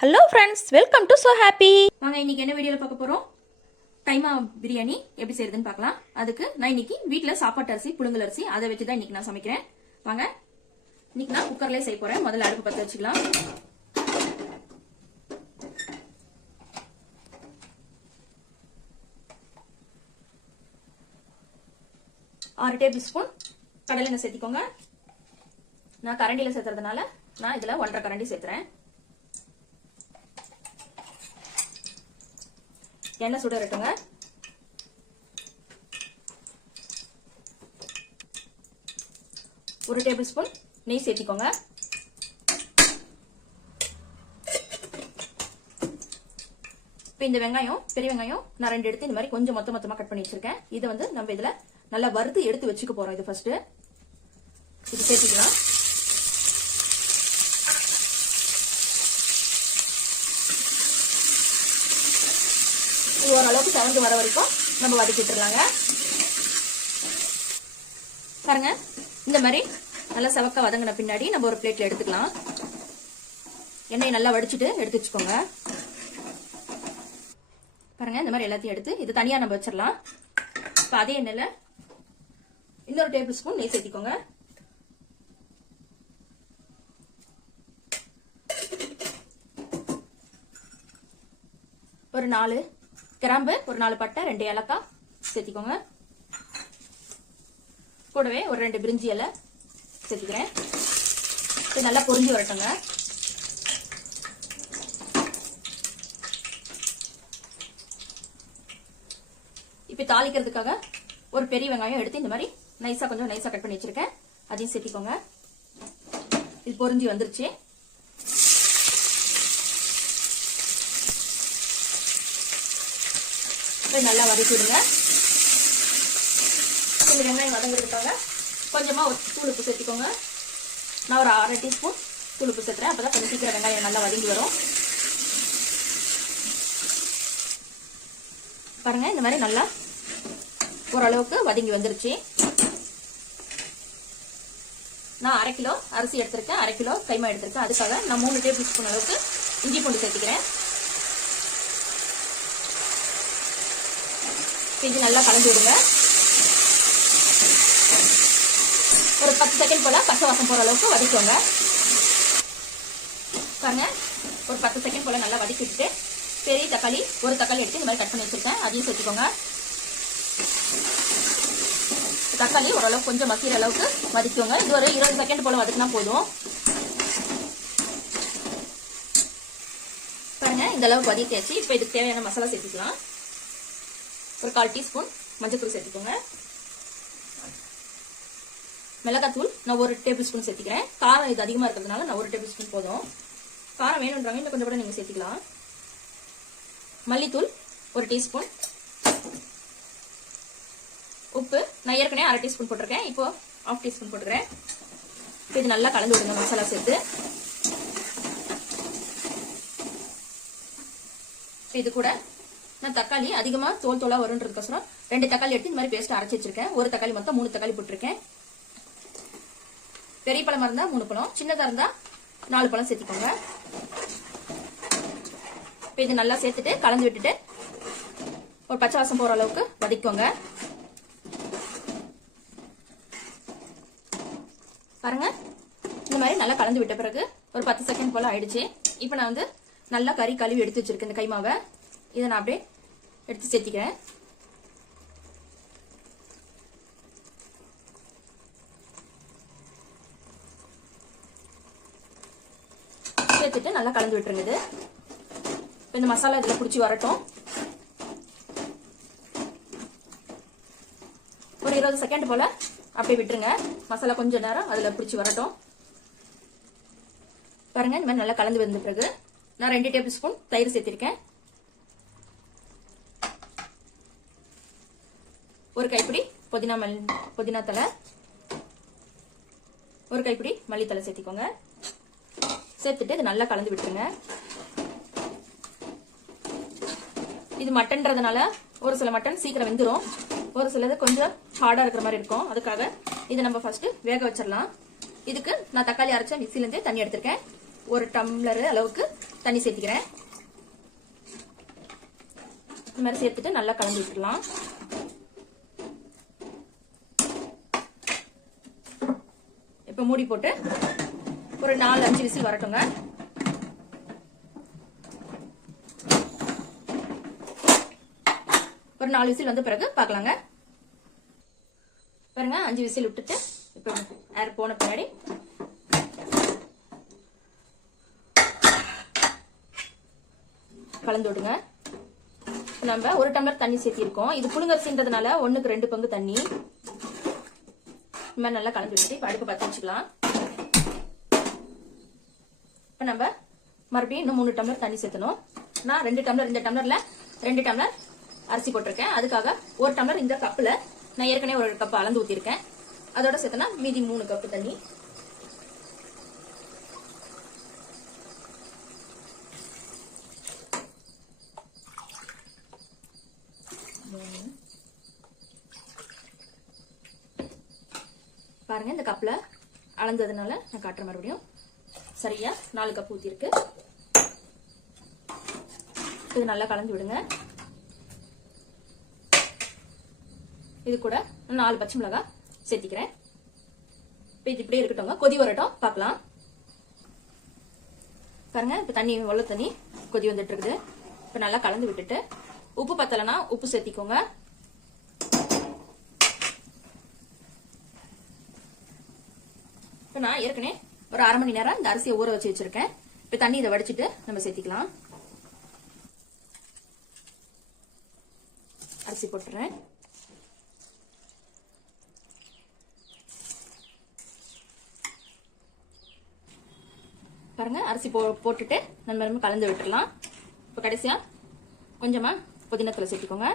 Hello friends welcome to so happy வாங்க இன்னைக்கு என்ன வீடியோவில் பார்க்க போறோம்? கைமா பிரியாணி எப்படி செய்யறதுன்னு பார்க்கலாம். அதுக்கு நான் இன்னைக்கு வீட்ல சாப்பாட்டு அரிசி புழுங்கல் அரிசி அதை வச்சு தான் இன்னைக்கு நான் சமைக்கிறேன். வாங்க இன்னைக்கு நான் குக்கர்லேயே செய்ய போறேன். முதல்ல அடுப்பு பத்த வச்சுக்கலாம். ஆறு டேபிள் ஸ்பூன் கடலை எண்ணெய் சேர்த்திக்கோங்க. நான் கரண்டியில சேர்த்துறதுனால நான் இதுல ஒன்றரை கரண்டி சேர்த்துறேன் எண்ணெய் சுட இருக்கட்டுங்க. ஒரு டேபிள் ஸ்பூன் நெய் சேர்த்திக்கோங்க. இப்போ இந்த வெங்காயம் பெரிய வெங்காயம் நான் ரெண்டு எடுத்து இந்த மாதிரி கொஞ்சம் மொத்த மொத்தமாக கட் பண்ணி வச்சிருக்கேன். இதை வந்து நம்ம இதில் நல்லா வறுத்து எடுத்து வச்சுக்க போகிறோம் இது ஃபர்ஸ்ட் இது சேர்த்திக்கலாம் இது ஓரளவுக்கு செவந்து வர வரைக்கும் நம்ம வதக்கிட்டுலாங்க பாருங்க இந்த மாதிரி நல்லா செவக்க வதங்கின பின்னாடி நம்ம ஒரு பிளேட்ல எடுத்துக்கலாம். எண்ணெயை நல்லா வடிச்சிட்டு எடுத்து வச்சுக்கோங்க. பாருங்க இந்த மாதிரி எல்லாத்தையும் எடுத்து இது தனியா நம்ம வச்சிடலாம். இப்போ அதே எண்ணெயில இன்னொரு டேபிள் ஸ்பூன் நெய் சேர்த்திக்கோங்க. ஒரு நாலு கிராம்பு ஒரு நாலு பட்டை ரெண்டு ஏலக்காய் சேர்த்திக்கோங்க. கூடவே ஒரு ரெண்டு பிரிஞ்சி இலை சேர்த்திக்கிறேன். இது நல்லா பொரிஞ்சு வரட்டுங்க. இப்போ தாளிக்கிறதுக்காக ஒரு பெரிய வெங்காயம் எடுத்து இந்த மாதிரி நைஸாக கொஞ்சம் நைஸாக கட் பண்ணி வச்சுருக்கேன். அதையும் சேர்த்திக்கோங்க. இது பொரிஞ்சு வந்துருச்சு. போய் நல்லா வதக்கிடுங்க. விடுங்க வெங்காயம் வதங்குறதுக்காக கொஞ்சமாக ஒரு தூள் உப்பு சேர்த்திக்கோங்க. நான் ஒரு அரை டீஸ்பூன் தூள் உப்பு சேர்த்துறேன். அப்போ தான் கொஞ்சம் சீக்கிரம் வெங்காயம் நல்லா வதங்கி வரும். பாருங்க இந்த மாதிரி நல்லா ஓரளவுக்கு வதங்கி வந்துருச்சு. நான் அரை கிலோ அரிசி எடுத்திருக்கேன். அரை கிலோ கைமா எடுத்திருக்கேன். அதுக்காக நான் மூணு டேபிள் ஸ்பூன் அளவுக்கு இஞ்சி பூண்டு சேர்த்துக்கிறேன். செஞ்சு நல்லா கலந்து விடுங்க. ஒரு பத்து செகண்ட் போல பச்சை வாசம் போற அளவுக்கு வதக்கோங்க. பாருங்க ஒரு பத்து செகண்ட் போல நல்லா வதக்கி விட்டுட்டு பெரிய தக்காளி ஒரு தக்காளி எடுத்து இந்த மாதிரி கட் பண்ணி வச்சிருக்கேன். அதையும் சேர்த்துக்கோங்க. தக்காளி ஓரளவுக்கு கொஞ்சம் மசிற அளவுக்கு வதக்கிக்கோங்க. இது ஒரு இருபது செகண்ட் போல வதக்கினா போதும். பாருங்க இந்த அளவுக்கு வதக்கியாச்சு. இப்போ இதுக்கு தேவையான மசாலா சேர்த்துக்கலாம். ஒரு கால் டீஸ்பூன் மஞ்சத்தூள் சேர்த்துக்கோங்க. மிளகாத்தூள் நான் ஒரு டேபிள் ஸ்பூன் சேர்த்துக்கிறேன். காரம் இது அதிகமாக இருக்கிறதுனால நான் ஒரு டேபிள் ஸ்பூன் போதும். காரம் வேணுன்றாங்க இன்னும் கொஞ்சம் கூட நீங்கள் சேர்த்துக்கலாம். மல்லித்தூள் ஒரு டீஸ்பூன். உப்பு நான் ஏற்கனவே அரை டீஸ்பூன் போட்டிருக்கேன். இப்போ ஆஃப் டீஸ்பூன் போட்டுக்கிறேன். இது நல்லா கலந்து விடுங்க மசாலா சேர்த்து. இது கூட நான் தக்காளி அதிகமாக தோல் தோலாக வரும்ன்றதுக்கோசரம் ரெண்டு தக்காளி எடுத்து இந்த மாதிரி பேஸ்ட் அரைச்சி வச்சிருக்கேன். ஒரு தக்காளி மொத்தம் மூணு தக்காளி போட்டிருக்கேன். பெரிய பழமா இருந்தால் மூணு பழம் சின்னதாக இருந்தால் நாலு பழம் சேர்த்துக்கோங்க. இப்போ இது நல்லா சேர்த்துட்டு கலந்து விட்டுட்டு ஒரு பச்சை வாசம் போகிற அளவுக்கு வதக்கோங்க பாருங்க இந்த மாதிரி நல்லா கலந்து விட்ட பிறகு ஒரு பத்து செகண்ட் போல் ஆயிடுச்சு. இப்போ நான் வந்து நல்லா கறி கழுவி எடுத்து வச்சிருக்கேன் இந்த கைமாவை இதை நான் அப்படியே எடுத்து சேர்த்திக்கிறேன். சேர்த்துட்டு நல்லா கலந்து விட்டுருங்க இப்போ இந்த மசாலா இதில் பிடிச்சி வரட்டும். ஒரு இருபது செகண்ட் போல் அப்படியே விட்டுருங்க. மசாலா கொஞ்சம் நேரம் அதில் பிடிச்சி வரட்டும். பாருங்கள் இந்த மாதிரி நல்லா கலந்து வந்த பிறகு நான் ரெண்டு டேபிள் ஸ்பூன் தயிர் சேர்த்திருக்கேன். ஒரு கைப்பிடி புதினா மல் புதினா தலை ஒரு கைப்பிடி மல்லித்தலை சேர்த்திக்கோங்க. சேர்த்துட்டு இது நல்லா கலந்து விட்டுருங்க இது மட்டன்றதுனால ஒரு சில மட்டன் சீக்கிரம் வெந்துடும் ஒரு சிலது கொஞ்சம் ஹார்டாக இருக்கிற மாதிரி இருக்கும். அதுக்காக இதை நம்ம ஃபர்ஸ்ட் வேக வச்சிடலாம். இதுக்கு நான் தக்காளி அரைச்ச மிக்சிலேருந்து தண்ணி எடுத்திருக்கேன். ஒரு டம்ளர் அளவுக்கு தண்ணி சேர்த்திக்கிறேன். இந்த மாதிரி சேர்த்துட்டு நல்லா கலந்து விட்டுடலாம். இப்போ மூடி போட்டு ஒரு நாலு அஞ்சு விசில் வரட்டுங்க. ஒரு நாலு விசில் வந்த பிறகு பார்க்கலாங்க. பாருங்க அஞ்சு விசில் விட்டுட்டு இப்போ ஏர் போன பின்னாடி. கலந்து விடுங்க. நம்ம ஒரு டம்ளர் தண்ணி சேர்த்திருக்கோம். இது புழுங்கரிசின்றதுனால ஒன்றுக்கு ரெண்டு பங்கு தண்ணி. இந்த மாதிரி நல்லா கலந்து விட்டுட்டு இப்போ அடுப்பு பற்ற வச்சுக்கலாம். இப்போ நம்ம மறுபடியும் இன்னும் மூணு டம்ளர் தண்ணி சேர்த்தணும். நான் ரெண்டு டம்ளர் இந்த டம்ளர்ல ரெண்டு டம்ளர் அரிசி போட்டிருக்கேன். அதுக்காக ஒரு டம்ளர் இந்த கப்பில் நான் ஏற்கனவே ஒரு கப் அளந்து ஊற்றிருக்கேன் அதோட சேர்த்தனா மீதி மூணு கப்பு தண்ணி பாருங்க இந்த அளந்ததுனால நான் காட்டுற மறுபடியும். சரியா? நாலு கப் ஊற்றிருக்கு இது நல்லா கலந்து விடுங்க. இது கூட நான் நாலு பச்சை மிளகாய் சேர்த்திக்கிறேன். இப்போ இது இப்படியே இருக்கட்டும் கொதி வரட்டும். பார்க்கலாம். பாருங்க இப்போ தண்ணி வெள்ள தண்ணி கொதி வந்துட்டு இருக்குது. இப்போ நல்லா கலந்து விட்டுட்டு உப்பு பத்தலைன்னா உப்பு சேர்த்திக்கோங்க. இப்போ நான் ஏற்கனவே ஒரு அரை மணி நேரம் இந்த அரிசியை ஊற வச்சு வச்சிருக்கேன். இப்போ தண்ணி இதை வடிச்சிட்டு நம்ம சேர்த்திக்கலாம். அரிசி போட்டுறேன். பாருங்க அரிசி போ போட்டுட்டு நம்ம நம்ம கலந்து விட்டுடலாம் இப்போ கடைசியா கொஞ்சமா புதினத்தலை சேர்த்திக்கோங்க.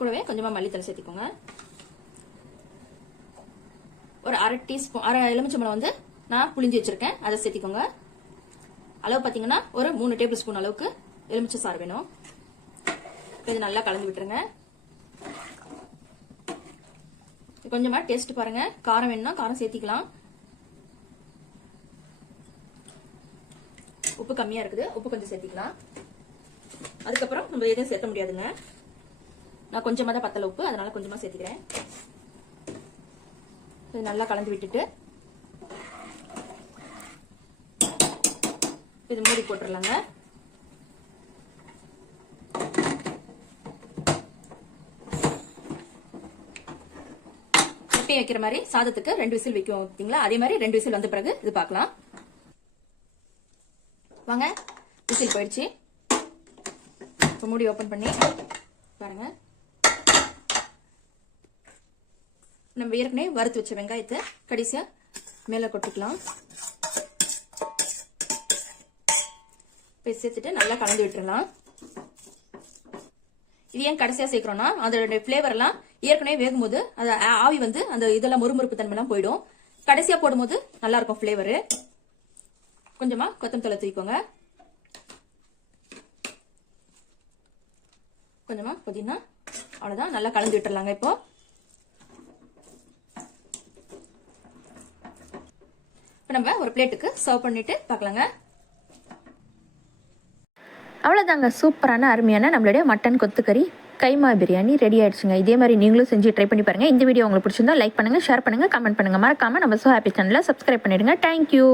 கூடவே கொஞ்சமா மல்லித்தலை சேர்த்திக்கோங்க. ஒரு அரை டீஸ்பூன் அரை எலுமிச்சம்பழம் வந்து நான் புளிஞ்சு வச்சிருக்கேன். அதை சேர்த்திக்கோங்க. அளவு பார்த்தீங்கன்னா ஒரு மூணு டேபிள் ஸ்பூன் அளவுக்கு எலுமிச்சை சாறு வேணும். இது நல்லா கலந்து விட்டுருங்க. கொஞ்சமா டேஸ்ட் பாருங்க. காரம் வேணும்னா காரம் சேர்த்திக்கலாம். உப்பு கம்மியா இருக்குது. உப்பு கொஞ்சம் சேர்த்திக்கலாம். அதுக்கப்புறம் நம்ம எதுவும் சேர்த்த முடியாதுங்க. நான் கொஞ்சமா தான் பத்தல உப்பு. அதனால கொஞ்சமா சேர்த்திக்கிறேன். இது நல்லா கலந்து விட்டுட்டு இது மூடி போட்டுடலாங்க எப்பயும் வைக்கிற மாதிரி சாதத்துக்கு ரெண்டு விசில் வைக்கும் பார்த்தீங்களா அதே மாதிரி ரெண்டு விசில் வந்த பிறகு இது பார்க்கலாம். வாங்க விசில் போயிடுச்சு. இப்போ மூடி ஓப்பன் பண்ணி பாருங்கள் நம்ம ஏற்கனவே வறுத்து வச்ச வெங்காயத்தை கடைசியா மேலே கொட்டிக்கலாம். இப்போ சேர்த்துட்டு நல்லா கலந்து விட்டுடலாம் இது ஏன் கடைசியா சேர்க்கிறோம்னா அதோட ஃப்ளேவர் எல்லாம் ஏற்கனவே வேகும்போது அது ஆவி வந்து அந்த இதெல்லாம் முறுமுறுப்பு தன்மைலாம் போயிடும். கடைசியா போடும்போது நல்லா இருக்கும் ஃப்ளேவரு கொஞ்சமா கொத்தம் தழை தூக்கிக்கோங்க. கொஞ்சமா புதினா அவ்வளவுதான். நல்லா கலந்து விட்டுறலாங்க இப்போ. இப்போ நம்ம ஒரு பிளேட்டுக்கு சர்வ் பண்ணிட்டு பார்க்கலாங்க. அவ்வளோதாங்க சூப்பரான அருமையான நம்மளுடைய மட்டன் கொத்துக்கறி கைமா பிரியாணி ரெடி ஆயிடுச்சுங்க. இதே மாதிரி நீங்களும் செஞ்சு ட்ரை பண்ணி பாருங்கள் இந்த வீடியோ உங்களுக்கு பிடிச்சிருந்தா லைக் பண்ணுங்கள் ஷேர் பண்ணுங்கள் கமெண்ட் பண்ணுங்கள் மறக்காமல் நம்ம சோ ஹாப்பி சேனலில் சப்ஸ்கிரைப் பண்ணிடுங்க. Thank you